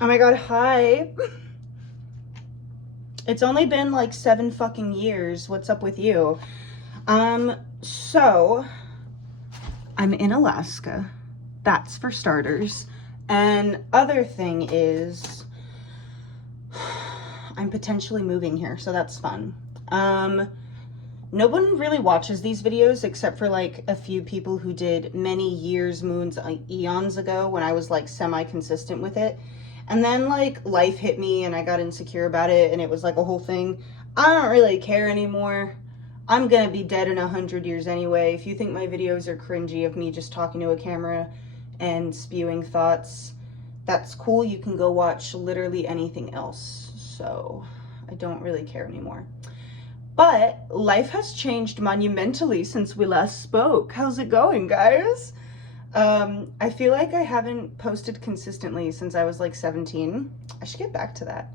Oh my god, hi. It's only been like 7 fucking years. What's up with you? So I'm in Alaska. That's for starters. And other thing is I'm potentially moving here, so that's fun. No one really watches these videos except for like a few people who did many years, moons, eons ago when I was like semi-consistent with it. And then like life hit me and I got insecure about it and it was like a whole thing. I don't really care anymore. I'm gonna be dead in 100 years anyway. If you think my videos are cringy of me just talking to a camera and spewing thoughts, that's cool. You can go watch literally anything else. So I don't really care anymore. But life has changed monumentally since we last spoke. How's it going, guys? I feel like I haven't posted consistently since I was like 17. I should get back to that.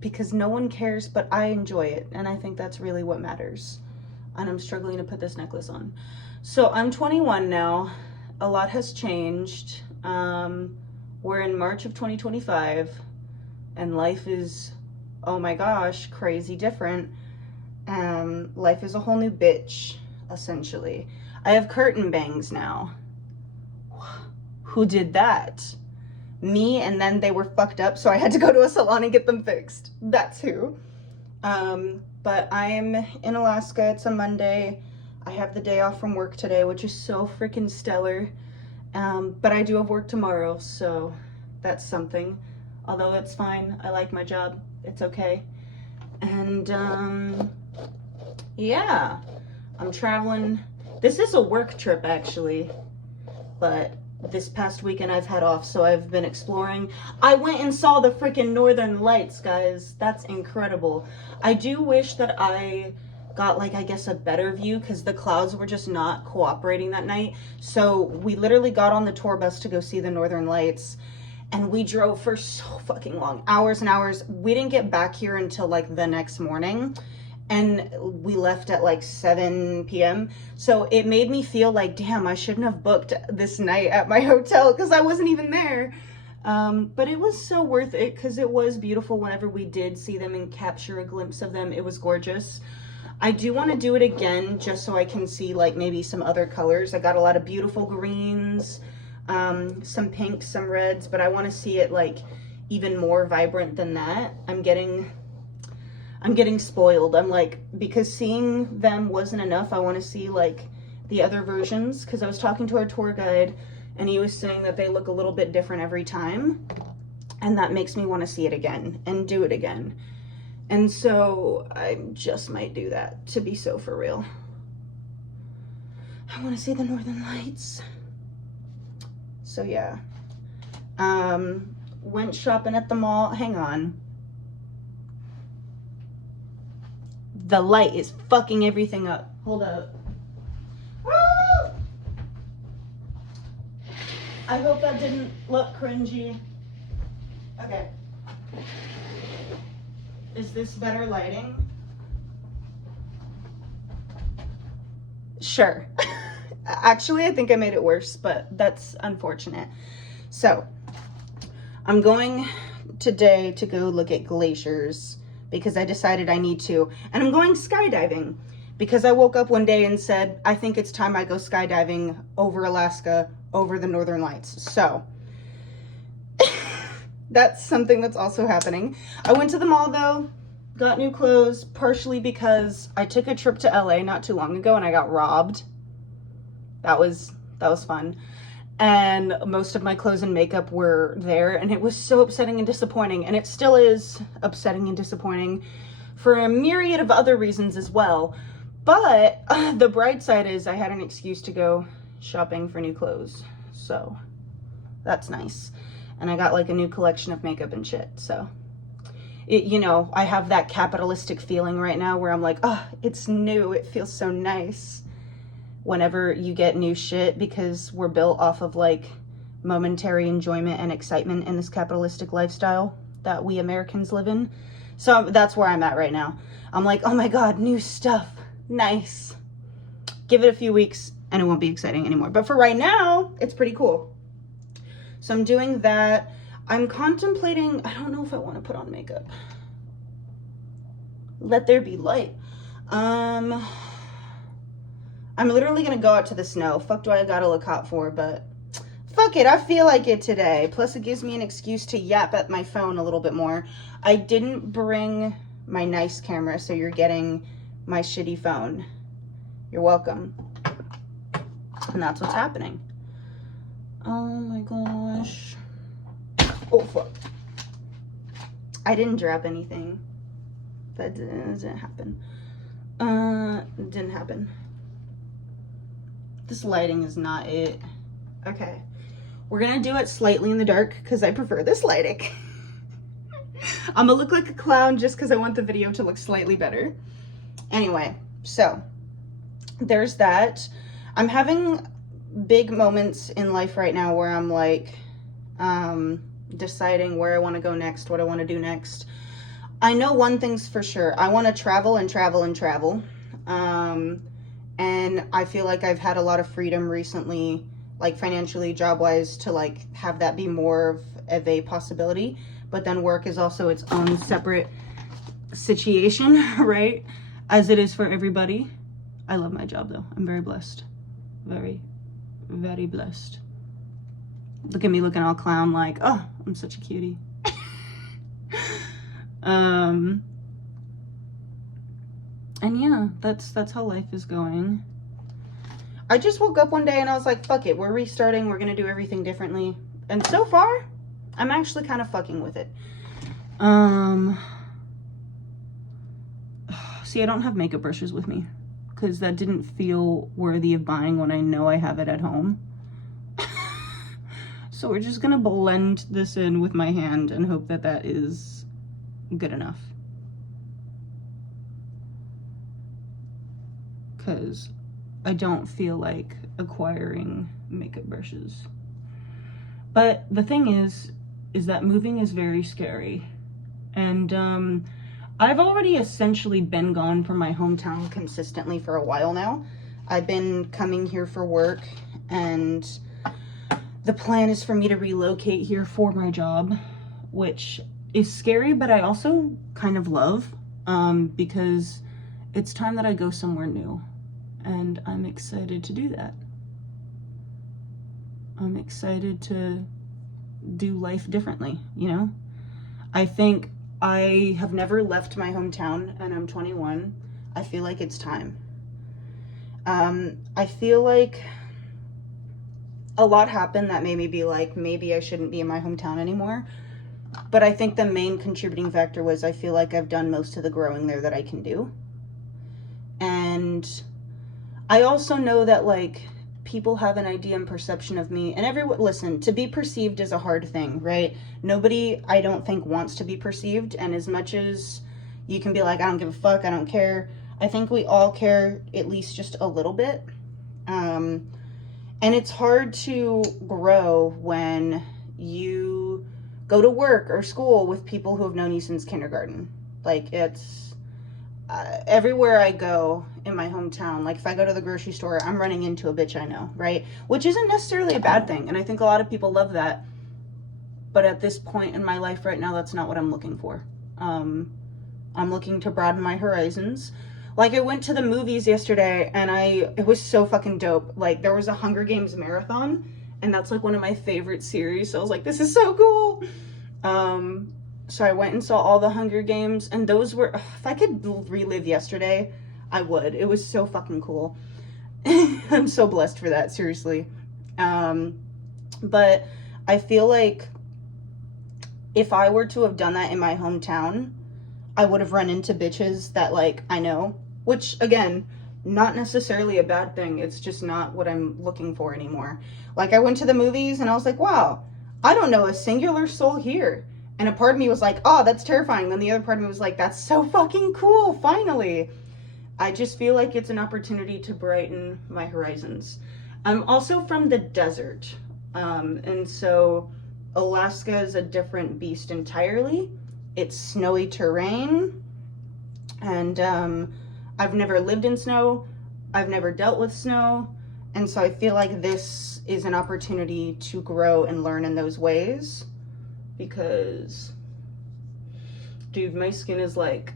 Because no one cares, but I enjoy it. And I think that's really what matters. And I'm struggling to put this necklace on. So I'm 21 now. A lot has changed. We're in March of 2025. And life is, oh my gosh, crazy different. Life is a whole new bitch, essentially. I have curtain bangs now. Who did that? Me, and then they were fucked up, so I had to go to a salon and get them fixed. That's who. But I'm in Alaska. It's a Monday. I have the day off from work today, which is so freaking stellar. But I do have work tomorrow, so that's something. Although it's fine. I like my job. It's okay. And yeah, I'm traveling. This is a work trip actually, but this past weekend I've had off, so I've been exploring. I went and saw the freaking Northern Lights, guys. That's incredible. I do wish that I got like, I guess, a better view because the clouds were just not cooperating that night. So we literally got on the tour bus to go see the Northern Lights. And we drove for so fucking long, hours and hours. We didn't get back here until like the next morning. And we left at like 7 p.m. So it made me feel like, damn, I shouldn't have booked this night at my hotel because I wasn't even there. But it was so worth it because it was beautiful whenever we did see them and capture a glimpse of them. It was gorgeous. I do want to do it again just so I can see like maybe some other colors. I got a lot of beautiful greens. Some pinks, some reds, but I want to see it like even more vibrant than that. I'm getting spoiled. I'm like, because seeing them wasn't enough, I want to see like the other versions, because I was talking to our tour guide and he was saying that they look a little bit different every time, and that makes me want to see it again and do it again. And so I just might do that, to be so for real. I want to see the Northern Lights. So yeah, went shopping at the mall. Hang on. The light is fucking everything up. Hold up. I hope that didn't look cringy. Okay. Is this better lighting? Sure. Actually, I think I made it worse, but that's unfortunate. So, I'm going today to go look at glaciers because I decided I need to. And I'm going skydiving because I woke up one day and said, I think it's time I go skydiving over Alaska, over the Northern Lights. So, that's something that's also happening. I went to the mall though, got new clothes, partially because I took a trip to LA not too long ago and I got robbed. That was fun. And most of my clothes and makeup were there, and it was so upsetting and disappointing, and it still is upsetting and disappointing for a myriad of other reasons as well. But the bright side is I had an excuse to go shopping for new clothes, so that's nice. And I got like a new collection of makeup and shit, so you know, I have that capitalistic feeling right now where I'm like, oh, it's new, it feels so nice whenever you get new shit, because we're built off of like momentary enjoyment and excitement in this capitalistic lifestyle that we Americans live in. So that's where I'm at right now. I'm like, oh my God, new stuff. Nice. Give it a few weeks and it won't be exciting anymore. But for right now, it's pretty cool. So I'm doing that. I'm contemplating, I don't know if I want to put on makeup. Let there be light. I'm literally gonna go out to the snow. Fuck do I gotta look hot for, but fuck it, I feel like it today. Plus it gives me an excuse to yap at my phone a little bit more. I didn't bring my nice camera, so you're getting my shitty phone. You're welcome. And that's what's happening. Oh my gosh. Oh fuck. I didn't drop anything. That didn't happen. It didn't happen. This lighting is not it. Okay. We're gonna do it slightly in the dark because I prefer this lighting. I'm gonna look like a clown just because I want the video to look slightly better. Anyway, so there's that. I'm having big moments in life right now where I'm like deciding where I want to go next, what I want to do next. I know one thing's for sure. I want to travel and travel and travel. And I feel like I've had a lot of freedom recently, like financially, job-wise, to like have that be more of a possibility. But then work is also its own separate situation, right? As it is for everybody. I love my job though. I'm very blessed. Very, very blessed. Look at me looking all clown like, oh, I'm such a cutie. And yeah, that's how life is going. I just woke up one day and I was like, fuck it, we're restarting, we're gonna do everything differently. And so far, I'm actually kind of fucking with it. See, I don't have makeup brushes with me because that didn't feel worthy of buying when I know I have it at home. So we're just gonna blend this in with my hand and hope that that is good enough. Because I don't feel like acquiring makeup brushes. But the thing is that moving is very scary. And I've already essentially been gone from my hometown consistently for a while now. I've been coming here for work, and the plan is for me to relocate here for my job, which is scary, but I also kind of love, because it's time that I go somewhere new, and I'm excited to do that. I'm excited to do life differently, you know? I think I have never left my hometown, and I'm 21. I feel like it's time. I feel like a lot happened that made me be like, maybe I shouldn't be in my hometown anymore. But I think the main contributing factor was I feel like I've done most of the growing there that I can do. And I also know that, like, people have an idea and perception of me, and everyone, listen, to be perceived is a hard thing, right? Nobody, I don't think, wants to be perceived, and as much as you can be like, I don't give a fuck, I don't care, I think we all care at least just a little bit. And it's hard to grow when you go to work or school with people who have known you since kindergarten. Like, it's everywhere I go in my hometown, like if I go to the grocery store, I'm running into a bitch I know, right? Which isn't necessarily a bad thing, and I think a lot of people love that. But at this point in my life right now, that's not what I'm looking for. I'm looking to broaden my horizons. Like, I went to the movies yesterday, and it was so fucking dope. Like, there was a Hunger Games marathon, and that's like one of my favorite series, so I was like, this is so cool. So I went and saw all the Hunger Games, and those were, if I could relive yesterday, I would. It was so fucking cool. I'm so blessed for that, seriously. But I feel like if I were to have done that in my hometown, I would have run into bitches that, like, I know, which, again, not necessarily a bad thing. It's just not what I'm looking for anymore. Like, I went to the movies, and I was like, wow, I don't know a singular soul here. And a part of me was like, oh, that's terrifying. Then the other part of me was like, that's so fucking cool, finally. I just feel like it's an opportunity to brighten my horizons. I'm also from the desert. And so Alaska is a different beast entirely. It's snowy terrain. And I've never lived in snow. I've never dealt with snow. And so I feel like this is an opportunity to grow and learn in those ways. because, dude, my skin is like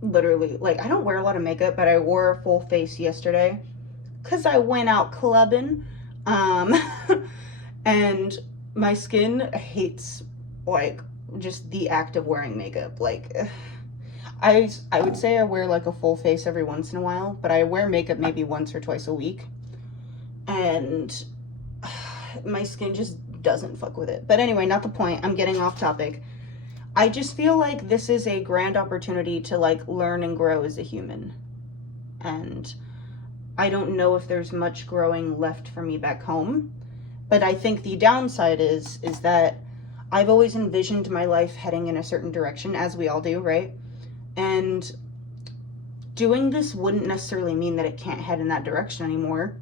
literally, like, I don't wear a lot of makeup, but I wore a full face yesterday because I went out clubbing. And my skin hates, like, just the act of wearing makeup. Like, I would say I wear like a full face every once in a while, but I wear makeup maybe once or twice a week. And my skin just doesn't fuck with it. But anyway, not the point. I'm getting off topic. I just feel like this is a grand opportunity to like learn and grow as a human. And I don't know if there's much growing left for me back home. But I think the downside is that I've always envisioned my life heading in a certain direction, as we all do, right? And doing this wouldn't necessarily mean that it can't head in that direction anymore.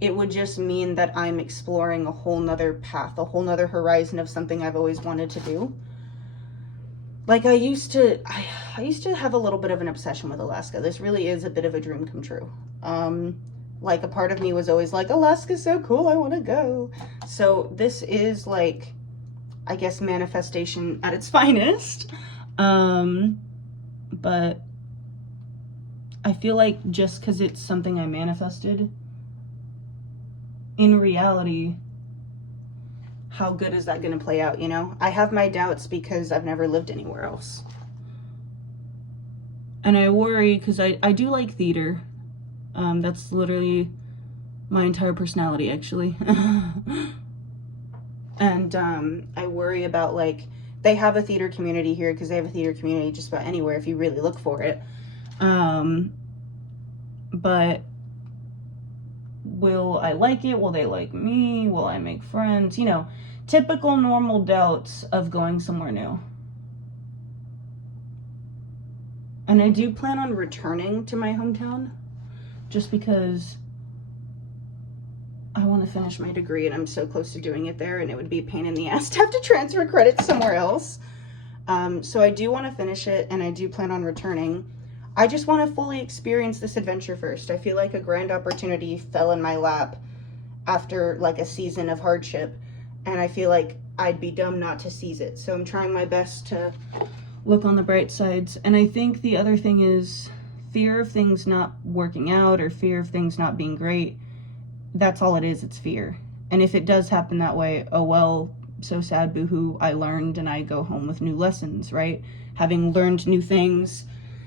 It would just mean that I'm exploring a whole nother path, a whole nother horizon of something I've always wanted to do. Like I used to have a little bit of an obsession with Alaska. This really is a bit of a dream come true. Like a part of me was always like, Alaska's so cool, I want to go. So this is like, I guess, manifestation at its finest. But I feel like just because it's something I manifested, in reality, how good is that going to play out, you know? I have my doubts because I've never lived anywhere else. And I worry because I do like theater. That's literally my entire personality, actually. And I worry about, like, they have a theater community here because they have a theater community just about anywhere if you really look for it. But will I like it? Will they like me? Will I make friends? You know, typical normal doubts of going somewhere new. And I do plan on returning to my hometown just because I want to finish my degree and I'm so close to doing it there, and it would be a pain in the ass to have to transfer credits somewhere else. So I do want to finish it and I do plan on returning. I just want to fully experience this adventure first. I feel like a grand opportunity fell in my lap after like a season of hardship, and I feel like I'd be dumb not to seize it. So I'm trying my best to look on the bright sides. And I think the other thing is fear of things not working out or fear of things not being great. That's all it is. It's fear. And if it does happen that way, oh well, so sad, boohoo, I learned and I go home with new lessons, right? Having learned new things,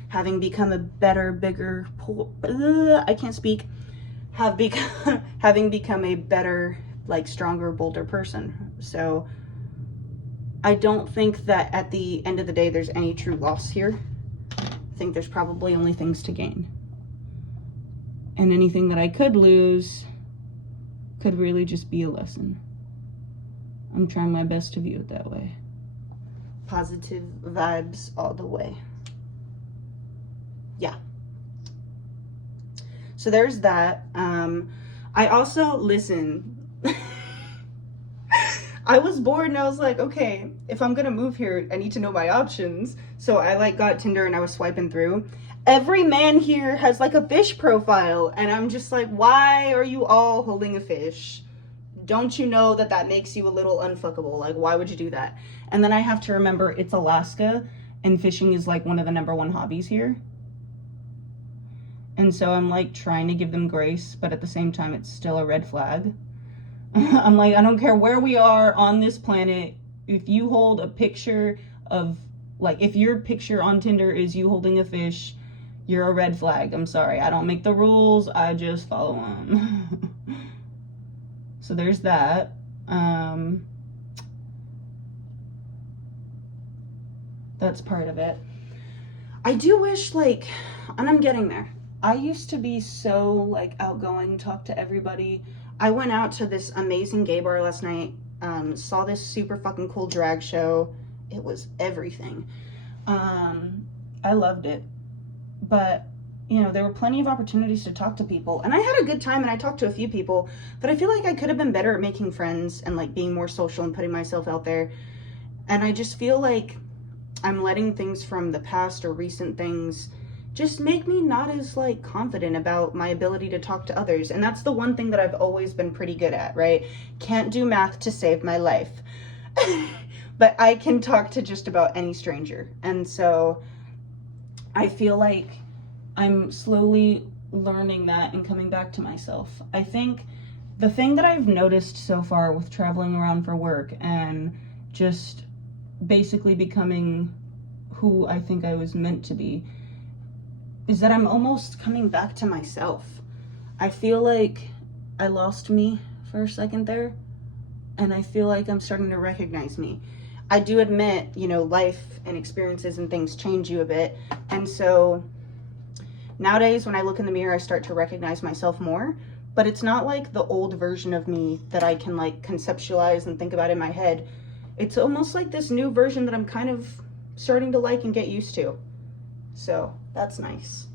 having become a better, bigger, I can't speak, having become a better, like, stronger, bolder person. So I don't think that at the end of the day there's any true loss here. I think there's probably only things to gain. And anything that I could lose could really just be a lesson. I'm trying my best to view it that way. Positive vibes all the way. Yeah. So there's that. I also, listen, I was bored and I was like, okay, if I'm gonna move here, I need to know my options. So I like got Tinder and I was swiping through. Every man here has like a fish profile, and I'm just like, why are you all holding a fish? Don't you know that that makes you a little unfuckable? Like, why would you do that? And then I have to remember it's Alaska and fishing is like one of the #1 hobbies here. And so I'm like trying to give them grace, but at the same time, it's still a red flag. I'm like, I don't care where we are on this planet. If you hold a picture of, like, if your picture on Tinder is you holding a fish, you're a red flag. I'm sorry. I don't make the rules. I just follow them. So there's that. That's part of it. I do wish, like, and I'm getting there. I used to be so, like, outgoing, talk to everybody. I went out to this amazing gay bar last night, saw this super fucking cool drag show. It was everything. I loved it. But, you know, there were plenty of opportunities to talk to people. And I had a good time and I talked to a few people. But I feel like I could have been better at making friends and, like, being more social and putting myself out there. And I just feel like I'm letting things from the past or recent things just make me not as, like, confident about my ability to talk to others. And that's the one thing that I've always been pretty good at, right? Can't do math to save my life. but I can talk to just about any stranger. And so I feel like I'm slowly learning that and coming back to myself. I think the thing that I've noticed so far with traveling around for work and just basically becoming who I think I was meant to be is that I'm almost coming back to myself. I feel like I lost me for a second there, and I feel like I'm starting to recognize me. I do admit, you know, life and experiences and things change you a bit, and so nowadays when I look in the mirror I start to recognize myself more, but it's not like the old version of me that I can like conceptualize and think about in my head. It's almost like this new version that I'm kind of starting to like and get used to. So that's nice.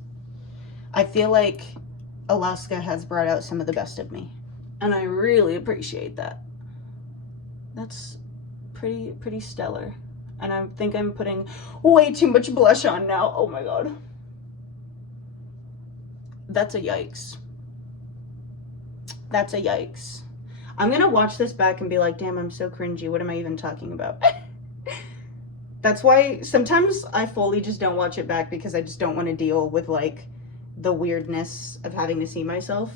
I feel like Alaska has brought out some of the best of me, and I really appreciate that. That's pretty stellar. And I think I'm putting way too much blush on now. Oh my god. That's a yikes. That's a yikes. I'm gonna watch this back and be like, damn, I'm so cringy. What am I even talking about? That's why sometimes I fully just don't watch it back, because I just don't want to deal with like the weirdness of having to see myself.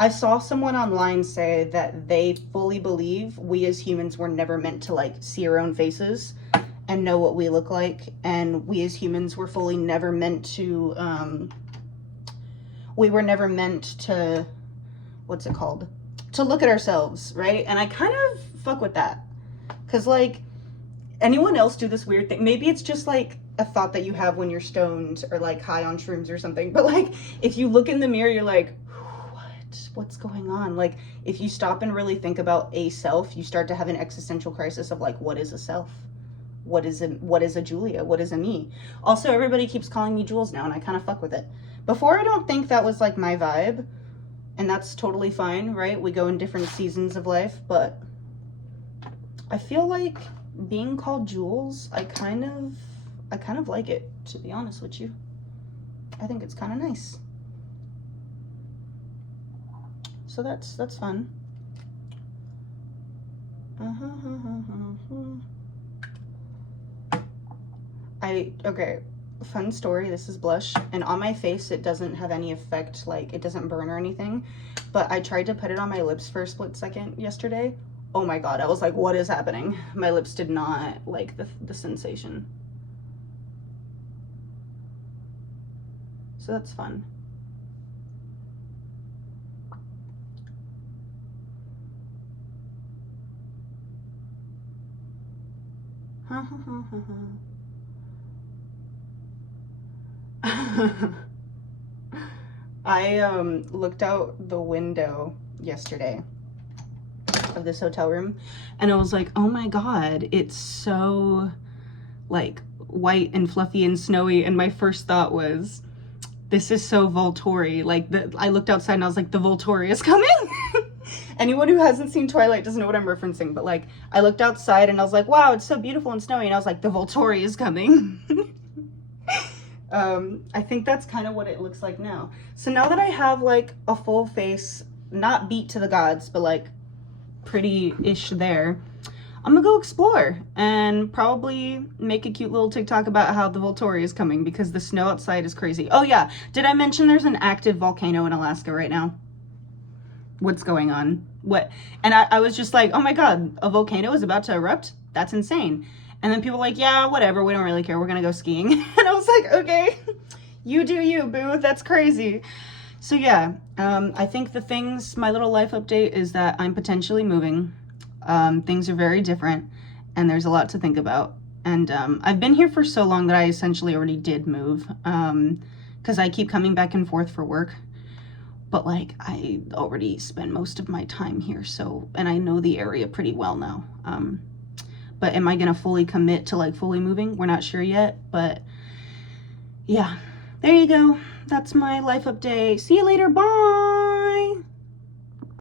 I saw someone online say that they fully believe we as humans were never meant to like see our own faces and know what we look like, and we as humans were fully never meant to we were never meant to, what's it called, to look at ourselves, right? And I kind of fuck with that, because like, anyone else do this weird thing? Maybe it's just like a thought that you have when you're stoned or like high on shrooms or something, but like if you look in the mirror you're like, what's going on? Like if you stop and really think about a self, you start to have an existential crisis of like, what is a self? What is a Julia? What is a me? Also, everybody keeps calling me Jules now, and I kind of fuck with it. Before, I don't think that was like my vibe, and that's totally fine, right? We go in different seasons of life, but I feel like being called Jules, I kind of like it, to be honest with you. I think it's kind of nice. So that's fun. Okay, fun story. This is blush, and on my face it doesn't have any effect, like it doesn't burn or anything, but I tried to put it on my lips for a split second yesterday. Oh my god, I was like, what is happening? My lips did not like the sensation. So that's fun. I looked out the window yesterday of this hotel room, and I was like, oh my god, it's so like white and fluffy and snowy, and my first thought was, this is so Volturi. Like, I looked outside and I was like, the Volturi is coming. Anyone who hasn't seen Twilight doesn't know what I'm referencing, but like, I looked outside and I was like, wow, it's so beautiful and snowy, and I was like, the Volturi is coming. I think that's kind of what it looks like now. So now that I have like a full face, not beat to the gods, but like pretty-ish there, I'm gonna go explore and probably make a cute little TikTok about how the Volturi is coming, because the snow outside is crazy. Oh yeah, did I mention there's an active volcano in Alaska right now? What's going on? What? And I was just like, oh my god, a volcano is about to erupt? That's insane. And then people were like, yeah, whatever, we don't really care, we're gonna go skiing. And I was like, okay, you do you, boo, that's crazy. So yeah, I think my little life update is that I'm potentially moving. Things are very different, and there's a lot to think about. And I've been here for so long that I essentially already did move, because I keep coming back and forth for work. But like, I already spend most of my time here, so, and I know the area pretty well now. But am I gonna fully commit to like fully moving? We're not sure yet, but yeah, there you go. That's my life update. See you later, bye!